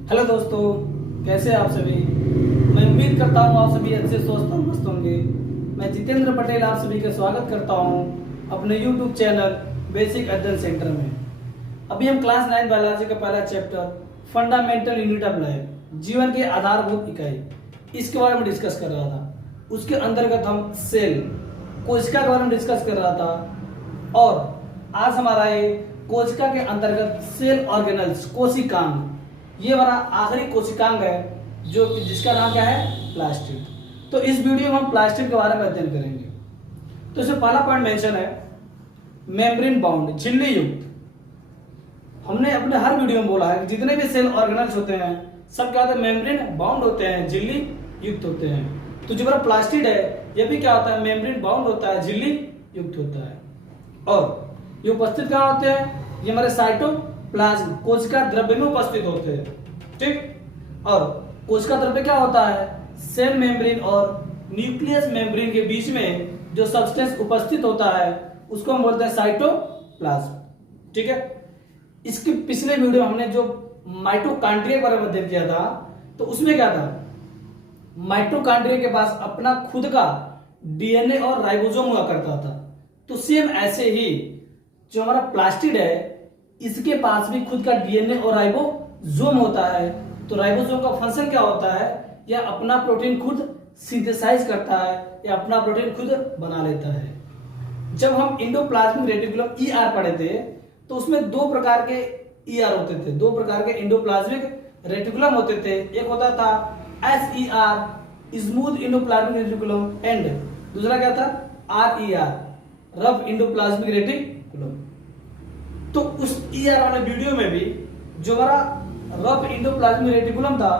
Hello दोस्तों, कैसे हैं आप सभी। मैं उम्मीद करता हूँ आप सभी अच्छे स्वस्थ और मस्त होंगे। मैं जितेंद्र पटेल आप सभी का स्वागत करता हूँ अपने यूट्यूब चैनल बेसिक अध्ययन सेंटर में। अभी हम क्लास 9 बायोलॉजी का पहला chapter fundamental unit of life, जीवन के आधारभूत इकाई, इसके बारे में डिस्कस कर रहा था। उसके अंतर्गत हम सेल, कोशिका के बारे में डिस्कस कर रहा था। और आज हमारा ये कोशिका के अंतर्गत सेल ऑर्गेनल्स, कोशिकांग, ये हमारा आखिरी कोशिकांग है जो जिसका नाम क्या है, प्लास्टिड। तो इस वीडियो में हम प्लास्टिड के बारे में अध्ययन करेंगे। तो इसमें पहला पॉइंट मेंशन है मेम्ब्रेन बाउंड, झिल्ली युक्त। हमने अपने हर वीडियो में बोला है कि जितने भी सेल ऑर्गेनल्स होते हैं सब क्या होते हैं, मेम्ब्रेन बाउंड होते हैं, झिल्ली युक्त होते हैं। तो जो हमारा प्लास्टिड है ये भी क्या होता है, मेम्ब्रेन बाउंड होता है, झिल्ली युक्त होता है। और ये उपस्थित कहाँ होते हैं, ये हमारे साइटोप्लाज्म, कोशिका द्रव्य में उपस्थित होते हैं। ठीक। और कोशिका द्रव्य क्या होता है, सेल मेम्ब्रेन और न्यूक्लियस मेम्ब्रेन के बीच में जो सब्सटेंस उपस्थित होता है उसको हम बोलते हैं साइटोप्लाज्म। ठीक है। इसके पिछले वीडियो हमने जो माइटोकॉन्ड्रिया के बारे में अध्ययन किया था, तो उसमें क्या था, माइटोकॉन्ड्रिया के पास अपना खुद का डीएनए और राइबोसोम हुआ करता था। तो सेम ऐसे ही जो हमारा प्लास्टिड है इसके पास भी खुद का डीएनए और राइबोसोम होता है। तो राइबोसोम का फंक्शन क्या होता है, यह अपना प्रोटीन खुद सिंथेसाइज करता है या अपना प्रोटीन खुद बना लेता है। जब हम इंडोप्लाज्मिक रेटिकुलम ईआर पढ़े थे तो उसमें दो प्रकार के ईआर होते थे, दो प्रकार के इंडोप्लाज्मिक रेटिकुलम होते थे। एक होता था SER, smooth endoplasmic reticulum, and दूसरा क्या था, आरईआर, रफ इंडोप्लाज्मिक रेटिकुलम। तो उस ईआर वाले वीडियो में भी जो हमारा रफ इंडोप्लाज्मिक रेटिकुलम था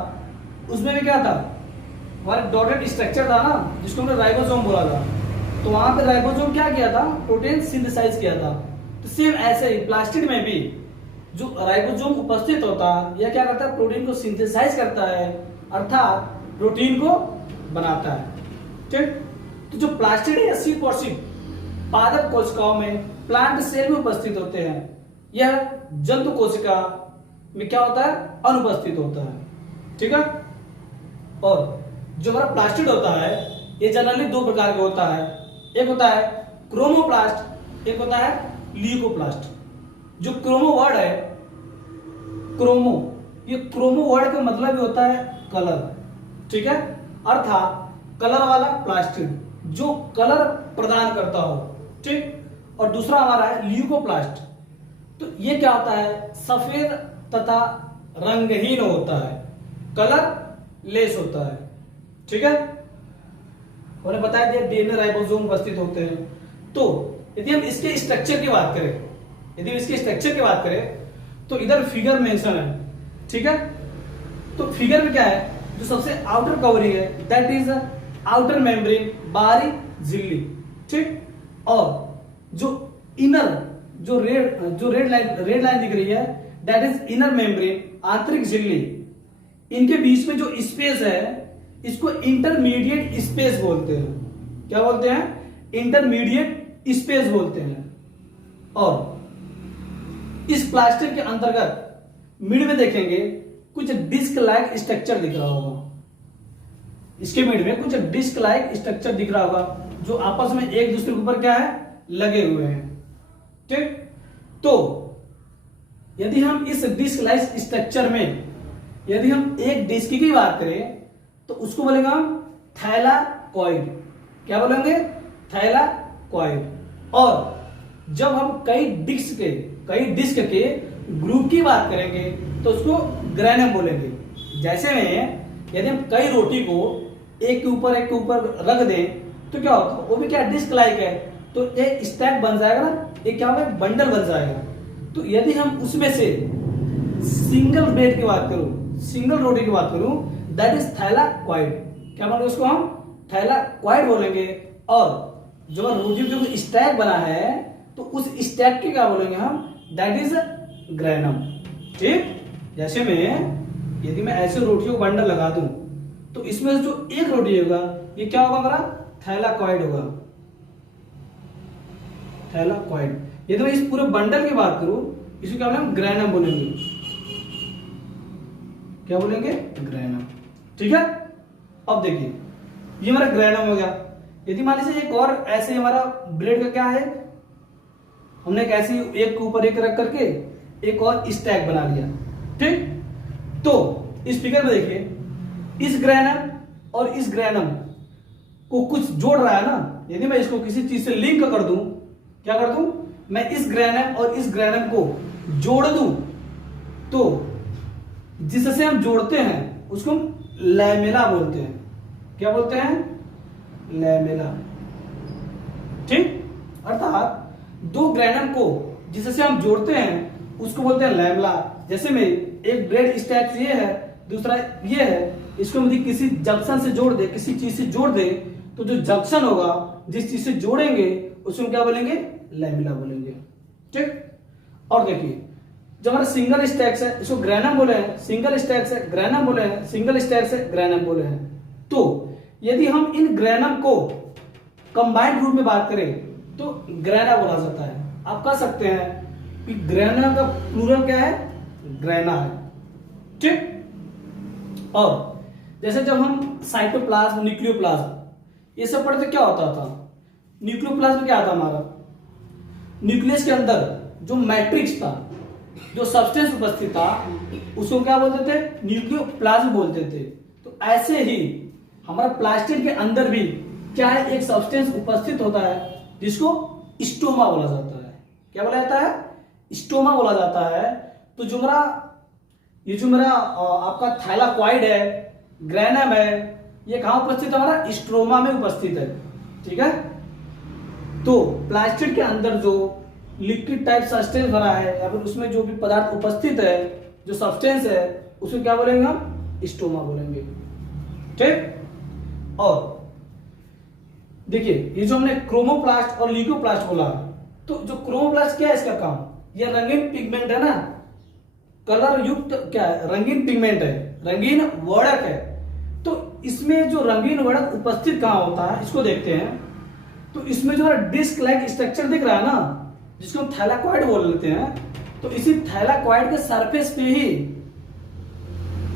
उसमें भी क्या था, हमारे डॉटेड स्ट्रक्चर था ना जिसको हमने राइबोसोम बोला था। तो वहां पे राइबोसोम क्या किया था, प्रोटीन सिंथेसाइज किया था। तो सेम ऐसे ही प्लास्टिड में भी जो राइबोसोम उपस्थित होता है यह क्या करता है, प्रोटीन को सिंथेसाइज करता है, अर्थात प्रोटीन को बनाता है। ठीक। तो जो प्लास्टिड है सी कोशिक पादप कोशिकाओं में, प्लांट सेल में उपस्थित होते हैं। यह जंतु कोशिका में क्या होता है, अनुपस्थित होता है। ठीक है। और जो हमारा प्लास्टिड होता है ये जनरली दो प्रकार के होता है, एक होता है क्रोमोप्लास्ट, एक होता है ल्यूकोप्लास्ट। जो क्रोमो वर्ड है, क्रोमो, ये क्रोमो वर्ड का मतलब ही होता है कलर। ठीक है। अर्थात कलर वाला प्लास्टिड जो कलर प्रदान करता हो। ठीक। और दूसरा हमारा है ल्यूकोप्लास्ट। तो ये क्या होता है, सफेद तथा रंगहीन होता है, कलर लेस होता है। ठीक है। उन्हें बताया दिया डीएनए राइबोसोम उपस्थित होते हैं। तो यदि हम इसके स्ट्रक्चर की बात करें, यदि इसके स्ट्रक्चर की बात करें तो इधर फिगर मेंशन है। ठीक है। तो फिगर में क्या है, जो सबसे आउटर कवरिंग है दैट इज आउटर मेम्ब्रेन, बाहरी झिल्ली। ठीक। और जो इनर, जो रेड लाइन दिख रही है दैट इज इनर मेम्ब्रेन, आंतरिक झिल्ली। इनके बीच में जो स्पेस है इसको इंटरमीडिएट स्पेस बोलते हैं। क्या बोलते हैं, इंटरमीडिएट स्पेस बोलते हैं। और इस प्लास्टिक के अंतर्गत मिड में देखेंगे कुछ डिस्क लाइक स्ट्रक्चर दिख रहा होगा। इसके मिड में कुछ डिस्क लाइक स्ट्रक्चर दिख रहा होगा जो आपस में एक दूसरे के ऊपर क्या है, लगे हुए हैं। ठीक। तो यदि हम इस डिस्क लाइक स्ट्रक्चर में यदि हम एक डिस्क की बात करें तो उसको बोलेंगे हम थैलाकॉइड। क्या बोलेंगे, थैलाकॉइड। और जब हम कई डिस्क के ग्रुप की बात करेंगे तो उसको ग्रेनम बोलेंगे। जैसे में यदि हम कई रोटी को एक के ऊपर रख दें तो क्या होगा, वो भी क्या डिस्क लाइक है, तो एक स्टैक बन जाएगा ना, एक क्या होगा, बंडल बन जाएगा। तो यदि हम उसमें से सिंगल ब्रेड की बात करूं, सिंगल रोटी की बात करूं, दैट इज थैलाकॉइड। क्या बोलेंगे उसको हम, थैलाकॉइड बोलेंगे। और जो रोटी का जो स्टैक बना है तो उस स्टैक के क्या बोलेंगे हम, दैट इज ग्रेनम। ठीक। जैसे में यदि मैं ऐसे रोटियों को बंडल लगा दूं तो इसमें से जो एक रोटी होगा ये क्या होगा, हमारा थैलाकॉइड होगा, थैलाकॉइड। यदि मैं इस पूरे बंडल की बात करूं इसको क्या बोलेंगे, ग्रेनम बोलेंगे। क्या बोलेंगे? ग्रैनम। ठीक है, अब देखिए ये हमारा ग्रैनम हो गया। यदि मान लीजिए एक और ऐसे हमारा ब्रेड का क्या है, हमने एक ऐसी एक के ऊपर एक रख करके एक और स्टैक बना लिया। ठीक, तो इस फिगर में देखिए इस ग्रैनम और इस ग्रैनम को कुछ जोड़ रहा है ना। यदि मैं इसको किसी चीज से लिंक कर दूं, क्या कर दूं, मैं इस ग्रैनम और इस ग्रैनम को जोड़ दूं, तो जिससे हम जोड़ते हैं उसको हम लैमेला बोलते हैं। क्या बोलते हैं? लैमेला। ठीक, अर्थात दो ग्रैनम को जिससे हम जोड़ते हैं उसको बोलते हैं लैमेला। जैसे में एक ब्रेड स्टैक ये है, दूसरा ये है, इसको यदि किसी जंक्शन से जोड़ दे, किसी चीज से जोड़ दे, तो जो जंक्शन होगा जिस चीज से जोड़ेंगे उसको क्या बोलेंगे? लैमेला बोलेंगे। ठीक, और देखिए जो हमारा सिंगल स्टैक्स है इसको ग्रैनम बोले हैं, सिंगल स्टैक्स है ग्रैनम बोले हैं, सिंगल स्टैक्स है ग्रैनम बोले हैं। तो यदि हम इन ग्रैनम को कंबाइंड रूप में बात करें तो ग्रैना बोला जाता है। आप कह सकते हैं कि ग्रैना का प्लूरल क्या है? ग्रैना है। ठीक, और जैसे जब हम साइटोप्लाज्म, न्यूक्लियोप्लाज्म ये सब पढ़ते क्या होता था? न्यूक्लियोप्लाज्म क्या था हमारा? न्यूक्लियस के अंदर जो मैट्रिक्स था, जो सब्सटेंस उपस्थित था, उसको क्या बोलते थे? न्यूक्लियोप्लाज्म बोलते थे। तो ऐसे ही हमारा प्लास्टिड के अंदर भी क्या है? एक सब्सटेंस उपस्थित होता है जिसको स्टोमा बोला जाता है। क्या बोला जाता है? स्टोमा बोला जाता है। तो जो मेरा आपका थाइलाकॉइड है, ग्रैनम है, ये कहां उपस्थित है? हमारा स्ट्रोमा में उपस्थित है। ठीक है, तो प्लास्टिड के अंदर जो लिक्विड टाइप सब्सटेंस भरा है या फिर उसमें जो भी पदार्थ उपस्थित है, जो सब्सटेंस है, उसको क्या बोलेंगे हम? स्टोमा बोलेंगे। ठीक, और देखिए ये जो हमने क्रोमोप्लास्ट और ल्यूकोप्लास्ट बोला, तो जो क्रोमोप्लास्ट क्या है इसका काम? ये रंगीन पिगमेंट है ना, कलर युक्त क्या है? रंगीन पिगमेंट है, रंगीन वर्णक है। तो इसमें जो रंगीन वर्णक उपस्थित कहां होता है इसको देखते हैं। तो इसमें जो डिस्क लाइक स्ट्रक्चर दिख रहा है ना, जिसको हम थैलाकॉइड बोल लेते हैं, तो इसी थैलाकॉइड के सरफेस पे ही,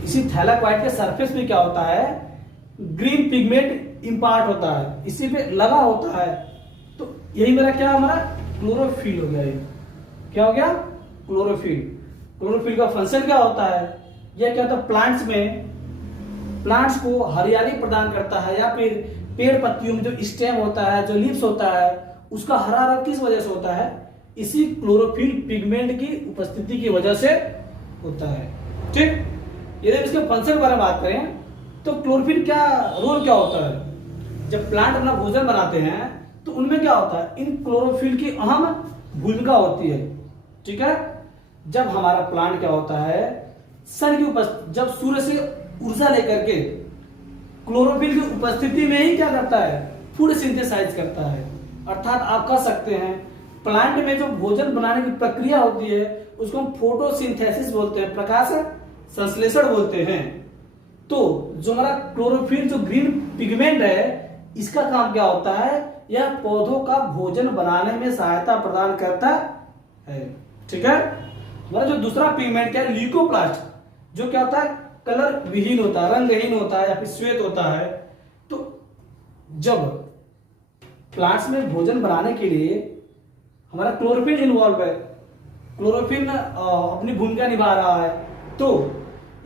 इसी थैलाकॉइड के सरफेस पे क्या होता है? ग्रीन पिगमेंट इंपार्ट होता है, इसी पे लगा होता है। तो यही मेरा क्या, हमारा क्लोरोफिल हो गया। ये क्या हो गया? क्लोरोफिल। क्लोरोफिल का फंक्शन क्या होता है? यह क्या होता है? प्लांट्स में, प्लांट्स को हरियाली प्रदान करता है, या फिर पेड़ पत्तियों में जो स्टेम होता है, जो लीव्स होता है, उसका हरा रंग किस वजह से होता है? इसी क्लोरोफिल पिगमेंट की उपस्थिति की वजह से होता है। ठीक, यदि इसके फंक्शन के बारे में बात करें तो क्लोरोफिल क्या रोल क्या होता है? जब प्लांट अपना भोजन बनाते हैं तो उनमें क्या होता है? इन क्लोरोफिल की अहम भूमिका होती है। ठीक है, जब हमारा प्लांट क्या होता है? सन की उपस्थिति, जब सूर्य से ऊर्जा लेकर के क्लोरोफिल की उपस्थिति में ही क्या करता है? फूड सिंथेसाइज करता है। अर्थात आप कह सकते हैं प्लांट में जो भोजन बनाने की प्रक्रिया होती है उसको हम फोटोसिंथेसिस बोलते हैं, प्रकाश संश्लेषण बोलते हैं। तो जो हमारा क्लोरोफिल जो ग्रीन पिगमेंट है, इसका काम क्या होता है? यह पौधों का भोजन बनाने में सहायता प्रदान करता है। ठीक है, हमारा जो दूसरा पिगमेंट क्या है? ल्यूकोप्लास्ट, जो क्या होता है? कलर विहीन होता है, रंगहीन होता है या फिर श्वेत होता है। तो जब प्लांट्स में भोजन बनाने के लिए हमारा क्लोरोफिल इन्वॉल्व है, क्लोरोफिल अपनी भूमिका निभा रहा है, तो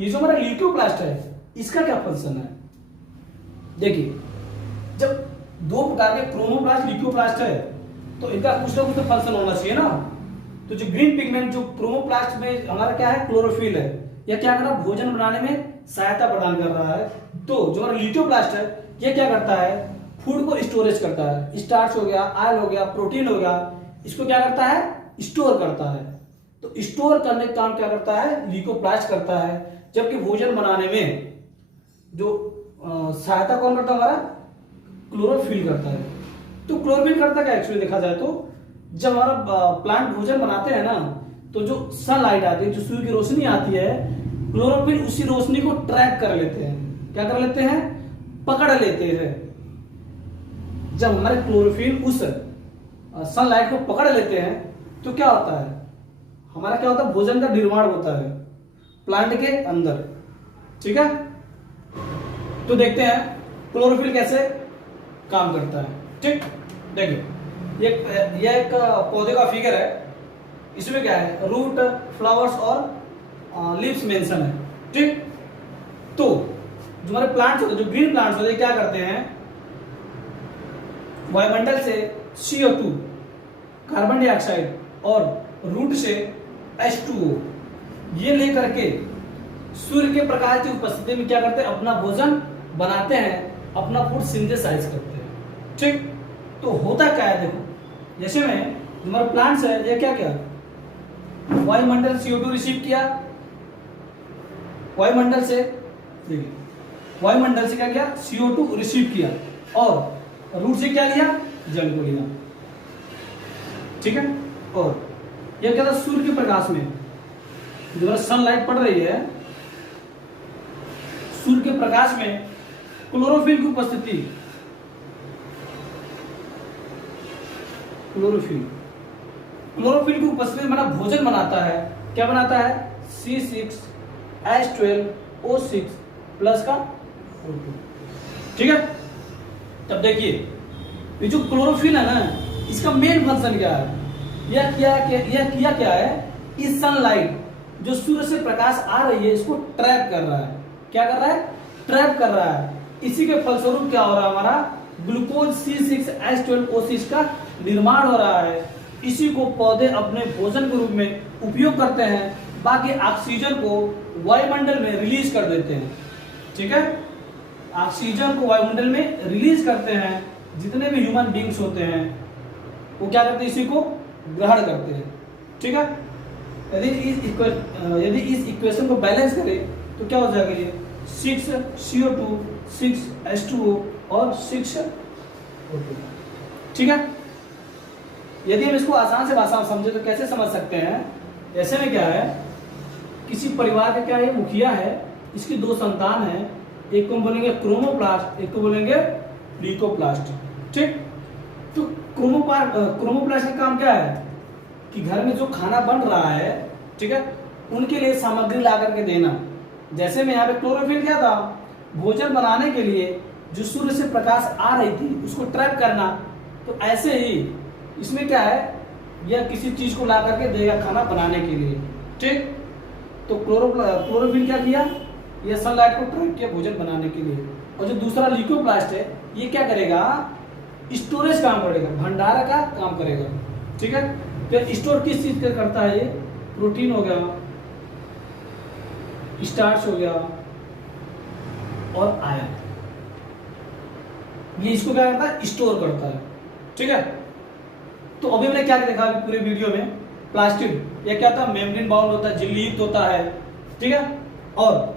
ये जो हमारा ल्यूकोप्लास्ट है इसका क्या फंक्शन है? देखिए जब दो प्रकार के क्रोमोप्लास्ट, ल्यूकोप्लास्ट है, तो इनका कुछ ना कुछ तो फंक्शन होना चाहिए ना। तो जो ग्रीन पिगमेंट जो क्रोमोप्लास्ट में हमारा क्या है? क्लोरोफिल है, यह क्या कर रहा है? भोजन बनाने में सहायता प्रदान कर रहा है। तो जो हमारा ल्यूकोप्लास्ट है यह क्या करता है? फूड को स्टोरेज करता है। स्टार्च हो गया, ऑयल हो गया, प्रोटीन हो गया, इसको क्या करता है? स्टोर करता है। तो स्टोर करने का काम क्या करता है? ल्यूकोप्लास्ट करता है। जबकि भोजन बनाने में जो सहायता कौन करता है? हमारा क्लोरोफिल करता है। तो क्लोरोफिल करता क्या एक्चुअली देखा जाए तो? जब हमारा प्लांट भोजन बनाते हैं ना, तो जो सनलाइट आती है, जो सूर्य की रोशनी आती है, क्लोरोफिल उसी रोशनी को ट्रैक कर लेते हैं। क्या कर लेते हैं? पकड़ लेते हैं। जब हमारे क्लोरोफिल उस सनलाइट को पकड़ लेते हैं तो क्या होता है? हमारा क्या होता है? भोजन का निर्माण होता है प्लांट के अंदर। ठीक है, तो देखते हैं क्लोरोफिल कैसे काम करता है। ठीक, देखिए ये एक पौधे का फिगर है। इसमें क्या है, रूट, फ्लावर्स और लीव्स मेंशन है। ठीक, तो जो हमारे प्लांट्स होते हैं, जो ग्रीन प्लांट्स होते हैं, क्या करते हैं, वायुमंडल से CO2 कार्बन डाइऑक्साइड और रूट से H2O ये लेकर के सूर्य के प्रकाश की उपस्थिति में क्या करते हैं, अपना भोजन बनाते हैं, अपना फूड सिंथेसाइज करते हैं। ठीक, तो होता क्या है, देखो जैसे में हमारे प्लांट्स है, ये क्या किया, वायुमंडल CO2 रिसीव किया, वायुमंडल से क्या किया, CO2 रिसीव किया, और रूट से क्या लिया, जल को लिया। ठीक है, और यह क्या था, सूर्य के प्रकाश में जो सनलाइट पड़ रही है, सूर्य के प्रकाश में क्लोरोफिल की उपस्थिति, क्लोरोफिल की उपस्थिति में ना भोजन बनाता है। क्या बनाता है, C6H12O6 प्लस का O2। ठीक है, तब देखिए ये जो क्लोरोफिल है ना, इसका मेन फंक्शन क्या है, यह किया क्या है, इस सनलाइट जो सूर्य से प्रकाश आ रही है इसको ट्रैप कर रहा है। क्या कर रहा है, ट्रैप कर रहा है। इसी के फलस्वरूप क्या हो रहा है, हमारा ग्लूकोज C6H12O6 का निर्माण हो रहा है। इसी को पौधे अपने भोजन के रूप में उपयोग करते हैं, बाकी ऑक्सीजन को वायुमंडल में रिलीज कर देते हैं। ठीक है, ऑक्सीजन को वायुमंडल में रिलीज करते हैं। जितने भी ह्यूमन बींग्स होते हैं वो क्या करते हैं, इसी को ग्रहण करते हैं। ठीक है, यदि इस इक्वेशन को बैलेंस करें तो क्या हो जाएगा, ये 6CO2 6H2O और 6O2। ठीक है, यदि हम इसको आसान से भाषा में समझे तो कैसे समझ सकते हैं, ऐसे में क्या है, किसी परिवार का क्या है, मुखिया है, इसकी दो संतान है, एक को बोलेंगे क्रोमोप्लास्ट, एक को बोलेंगे ल्यूकोप्लास्ट। ठीक, तो क्रोमोप्लास्ट का काम क्या है कि घर में जो खाना बन रहा है, ठीक है, उनके लिए सामग्री ला करके देना। जैसे में यहाँ पे क्लोरोफिल क्या था, भोजन बनाने के लिए जो सूर्य से प्रकाश आ रही थी उसको ट्रैप करना। तो ऐसे ही इसमें क्या है, यह किसी चीज को ला करके देगा खाना बनाने के लिए। ठीक, तो क्लोरोफिल क्या किया, यह सनलाइट को ट्रैप किया भोजन बनाने के लिए। और जो दूसरा ल्यूकोप्लास्ट है, ये क्या करेगा, स्टोरेज काम करेगा, भंडारण का काम करेगा। ठीक है, तो स्टोर किस चीज का करता है, ये प्रोटीन हो गया, स्टार्च हो गया और आयन, ये इसको क्या करता है, स्टोर करता है। ठीक है, तो अभी मैंने क्या देखा अभी पूरे वीडियो में, प्लास्टिड ये क्या था, मेम्ब्रेन बाउंड होता है, झिल्ली युक्त होता है। ठीक है, और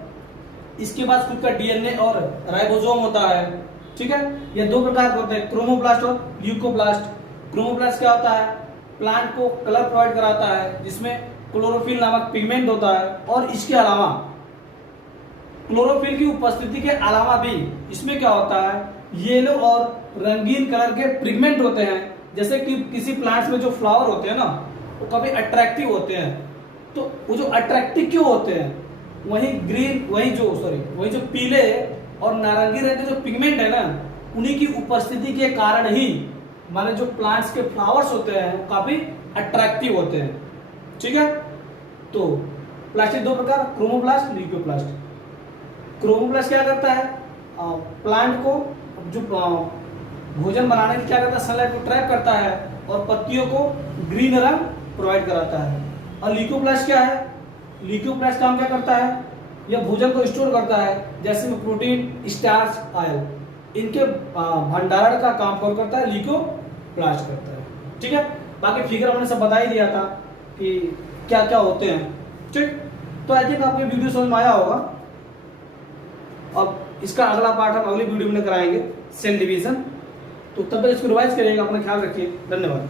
इसके बाद खुद का DNA और राइबोसोम होता है। ठीक है, ये दो प्रकार के होते हैं, क्रोमोप्लास्ट और ल्यूकोप्लास्ट। क्रोमोप्लास्ट क्या होता है, प्लांट को कलर प्रोवाइड कराता है, जिसमें क्लोरोफिल नामक पिगमेंट होता है। और इसके अलावा क्लोरोफिल की उपस्थिति के अलावा भी इसमें क्या होता है, येलो और रंगीन कलर के पिगमेंट होते हैं। जैसे कि किसी प्लांट्स में जो फ्लावर होते हैं ना, वो काफी अट्रैक्टिव होते हैं। तो वो जो अट्रैक्टिव क्यों होते हैं, वही जो पीले और नारंगी रंग के जो पिगमेंट है ना, उन्हीं की उपस्थिति के कारण ही हमारे जो प्लांट्स के फ्लावर्स होते हैं वो काफी अट्रैक्टिव होते हैं। ठीक है, तो प्लास्टिक दो प्रकार, क्रोमोप्लास्ट, ल्यूकोप्लास्ट। क्रोमोप्लास्ट क्या करता है, प्लांट को जो भोजन बनाने में क्या करता है, सनलाइट को ट्रैप करता है और पत्तियों को ग्रीन रंग प्रोवाइड कराता है। और ल्यूकोप्लास्ट क्या है, ल्यूकोप्लास्ट काम क्या करता है, यह भोजन को स्टोर करता है, जैसे में प्रोटीन, स्टार्च, आयल, इनके भंडारण का काम कौन करता है, ल्यूकोप्लास्ट करता है। ठीक है, बाकी फिगर हमने सब बता ही दिया था कि क्या क्या होते हैं। ठीक, तो आई थिंक आपको वीडियो समझ में आया होगा। अब इसका अगला पार्ट हम अगली वीडियो में कराएंगे, सेल डिवीजन। तो तब तक इसको रिवाइज करिएगा, अपना ख्याल रखिए, धन्यवाद।